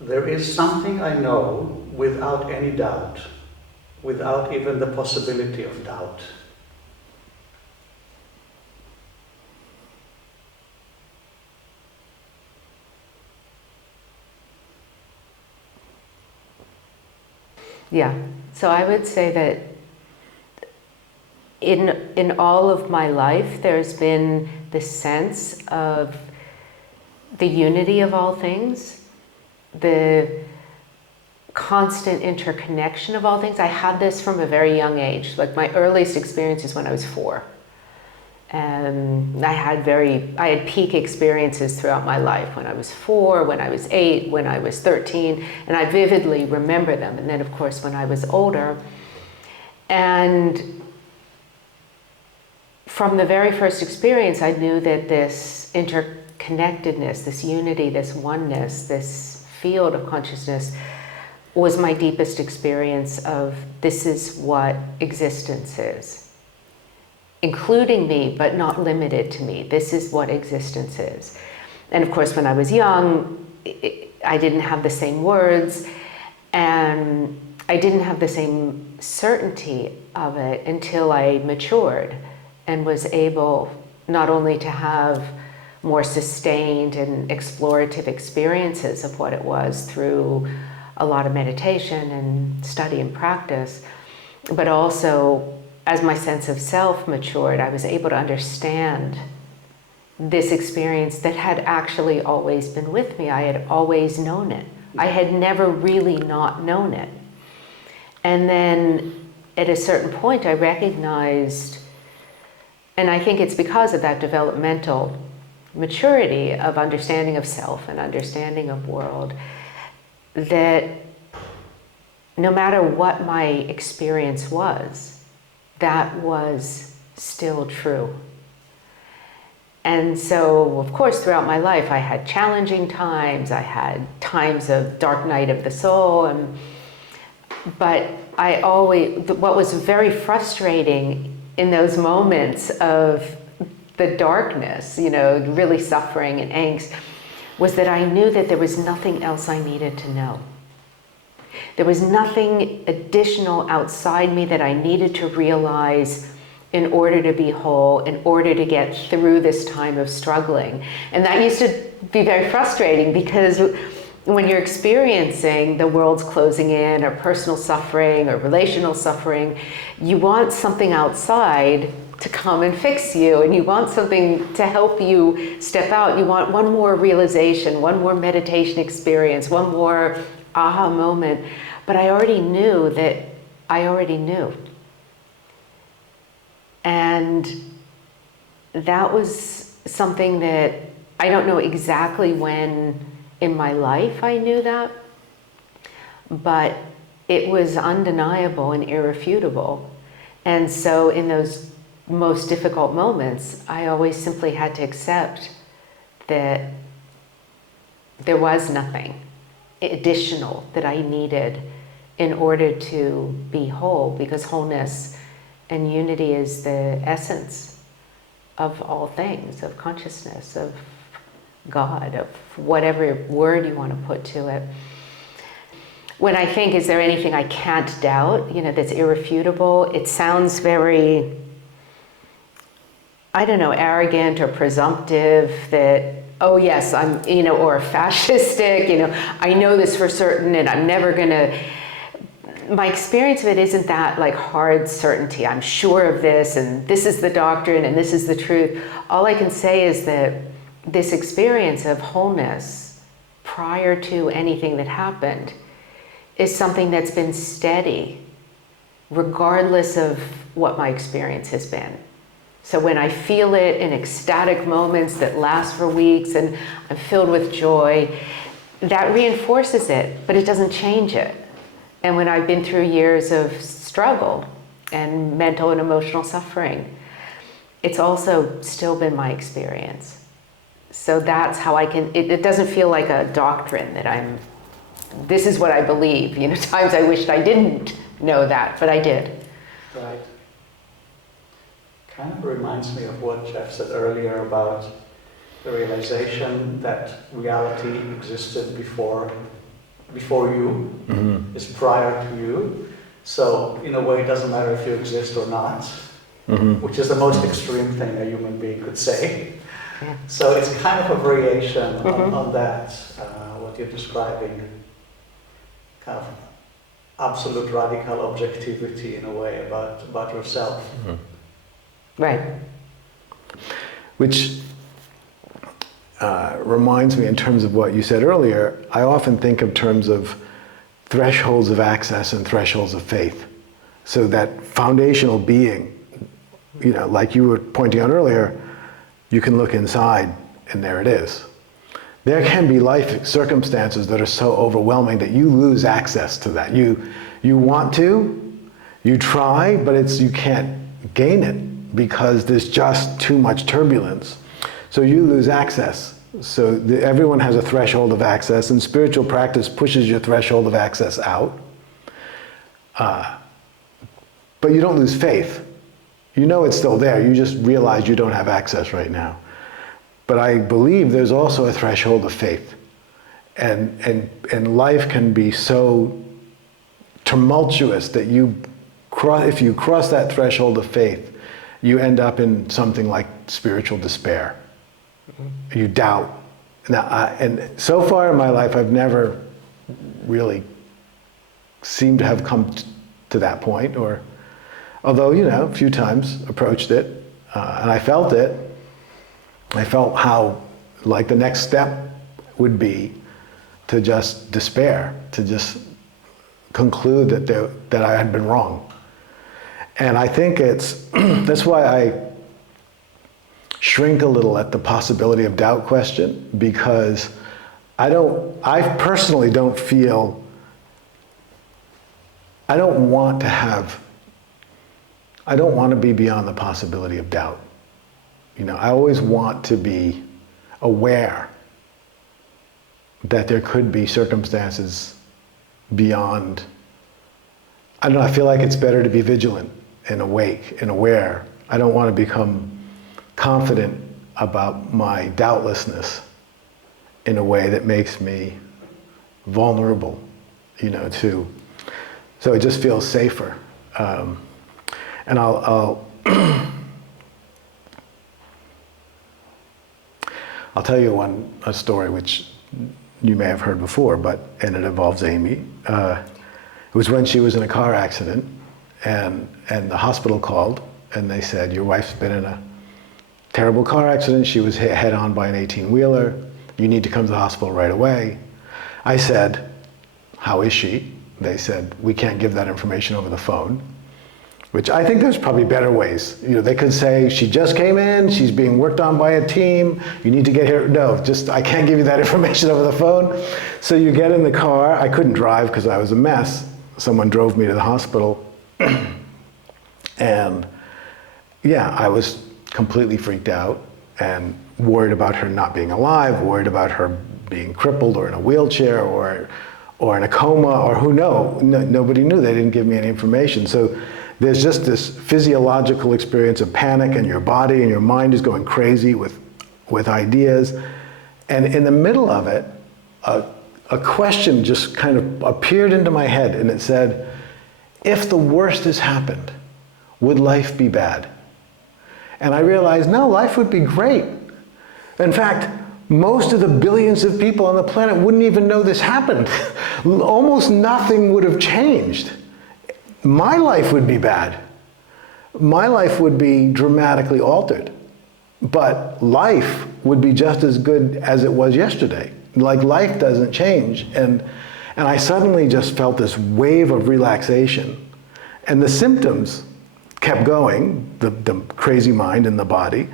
there is something I know without any doubt, without even the possibility of doubt. Yeah, so I would say that in all of my life, there's been this sense of the unity of all things, the constant interconnection of all things. I had this from a very young age. Like my earliest experience is when I was 4. And I had peak experiences throughout my life, when I was 4, when I was 8, when I was 13, and I vividly remember them. And then of course when I was older, and from the very first experience I knew that this interconnectedness, this unity, this oneness, this field of consciousness was my deepest experience of this is what existence is. Including me, but not limited to me. This is what existence is. And of course, when I was young, I didn't have the same words, and I didn't have the same certainty of it until I matured and was able not only to have more sustained and explorative experiences of what it was through a lot of meditation and study and practice, but also as my sense of self matured, I was able to understand this experience that had actually always been with me. I had always known it. I had never really not known it. And then at a certain point I recognized, and I think it's because of that developmental maturity of understanding of self and understanding of world, that no matter what my experience was, that was still true. And so, of course, throughout my life, I had challenging times, I had times of dark night of the soul, but what was very frustrating in those moments of the darkness, really suffering and angst, was that I knew that there was nothing else I needed to know. There was nothing additional outside me that I needed to realize in order to be whole, in order to get through this time of struggling. And that used to be very frustrating, because when you're experiencing the world's closing in, or personal suffering, or relational suffering, you want something outside to come and fix you, and you want something to help you step out. You want one more realization, one more meditation experience, one more aha moment. But I already knew that I already knew. And that was something that I don't know exactly when in my life I knew that, but it was undeniable and irrefutable. And so in those most difficult moments, I always simply had to accept that there was nothing additional that I needed in order to be whole, because wholeness and unity is the essence of all things, of consciousness, of God, of whatever word you want to put to it. When I think, is there anything I can't doubt, that's irrefutable, it sounds very, I don't know, arrogant or presumptive, that, oh yes, I'm, or fascistic, I know this for certain and I'm never gonna. My experience of it isn't that like hard certainty. I'm sure of this, and this is the doctrine, and this is the truth. All I can say is that this experience of wholeness prior to anything that happened is something that's been steady, regardless of what my experience has been. So when I feel it in ecstatic moments that last for weeks and I'm filled with joy, that reinforces it, but it doesn't change it. And when I've been through years of struggle and mental and emotional suffering, it's also still been my experience. So that's how I can, it doesn't feel like a doctrine that this is what I believe. Times I wished I didn't know that, but I did. Right. Kind of reminds me of what Jeff said earlier about the realization that reality existed before before you, is prior to you. So in a way, it doesn't matter if you exist or not, which is the most extreme thing a human being could say. Yeah. So it's kind of a variation on that, what you're describing, kind of absolute radical objectivity in a way about yourself. Right. Which reminds me, in terms of what you said earlier, I often think of terms of thresholds of access and thresholds of faith. So that foundational being, you know, like you were pointing out earlier, you can look inside and there it is. There can be life circumstances that are so overwhelming that you lose access to that. You want to, you try, but you can't gain it because there's just too much turbulence. So you lose access. So everyone has a threshold of access, and spiritual practice pushes your threshold of access out. But you don't lose faith. You know it's still there, you just realize you don't have access right now. But I believe there's also a threshold of faith. And life can be so tumultuous that if you cross that threshold of faith, you end up in something like spiritual despair. You doubt. Now, and so far in my life, I've never really seemed to have come to that point, or although, you know, a few times approached it, and I felt it. I felt how, like, the next step would be to just despair, to just conclude that I had been wrong. And I think that's why I shrink a little at the possibility of doubt question, because I personally don't feel, I don't want to be beyond the possibility of doubt. You know, I always want to be aware that there could be circumstances beyond. I don't know, I feel like it's better to be vigilant and awake and aware. I don't want to become confident about my doubtlessness in a way that makes me vulnerable, you know, so it just feels safer. And I'll tell you a story which you may have heard before, and it involves Amy. It was when she was in a car accident, and the hospital called, and they said, your wife's been in a terrible car accident. She was hit head on by an 18-wheeler. You need to come to the hospital right away. I said, how is she? They said, we can't give that information over the phone. Which I think there's probably better ways. You know, they could say, she just came in, she's being worked on by a team, you need to get here. No, I can't give you that information over the phone. So you get in the car. I couldn't drive because I was a mess. Someone drove me to the hospital. And yeah, I was completely freaked out and worried about her not being alive, worried about her being crippled or in a wheelchair or in a coma, or who knows. Nobody knew. They didn't give me any information. So there's just this physiological experience of panic, and your body and your mind is going crazy with ideas. And in the middle of it, a question just kind of appeared into my head, and it said, if the worst has happened, would life be bad? And I realized, no, life would be great. In fact, most of the billions of people on the planet wouldn't even know this happened. Almost nothing would have changed. My life would be bad. My life would be dramatically altered. But life would be just as good as it was yesterday. Like, life doesn't change. And I suddenly just felt this wave of relaxation. And the symptoms kept going, the crazy mind and the body.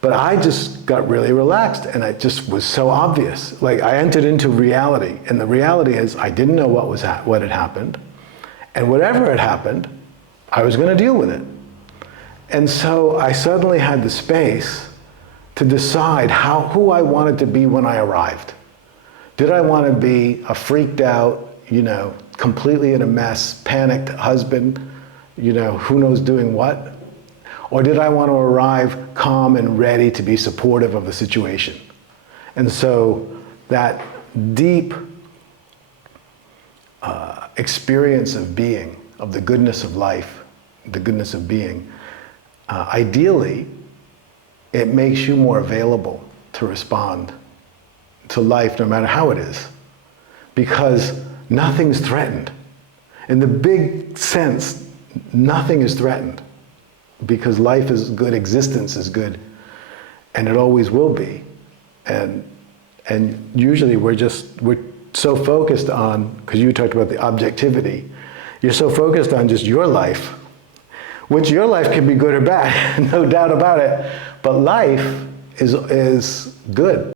But I just got really relaxed, and it just was so obvious. Like, I entered into reality. And the reality is, I didn't know what had happened. And whatever had happened, I was going to deal with it. And so I suddenly had the space to decide who I wanted to be when I arrived. Did I want to be a freaked out, you know, completely in a mess, panicked husband, you know, who knows doing what? Or did I want to arrive calm and ready to be supportive of the situation? And so that deep experience of being, of the goodness of life, the goodness of being, ideally, it makes you more available to respond to life no matter how it is. Because nothing's threatened. In the big sense, nothing is threatened. Because life is good, existence is good, and it always will be. And usually we're so focused on, because you talked about the objectivity, you're so focused on just your life, which your life can be good or bad, no doubt about it, but life is good.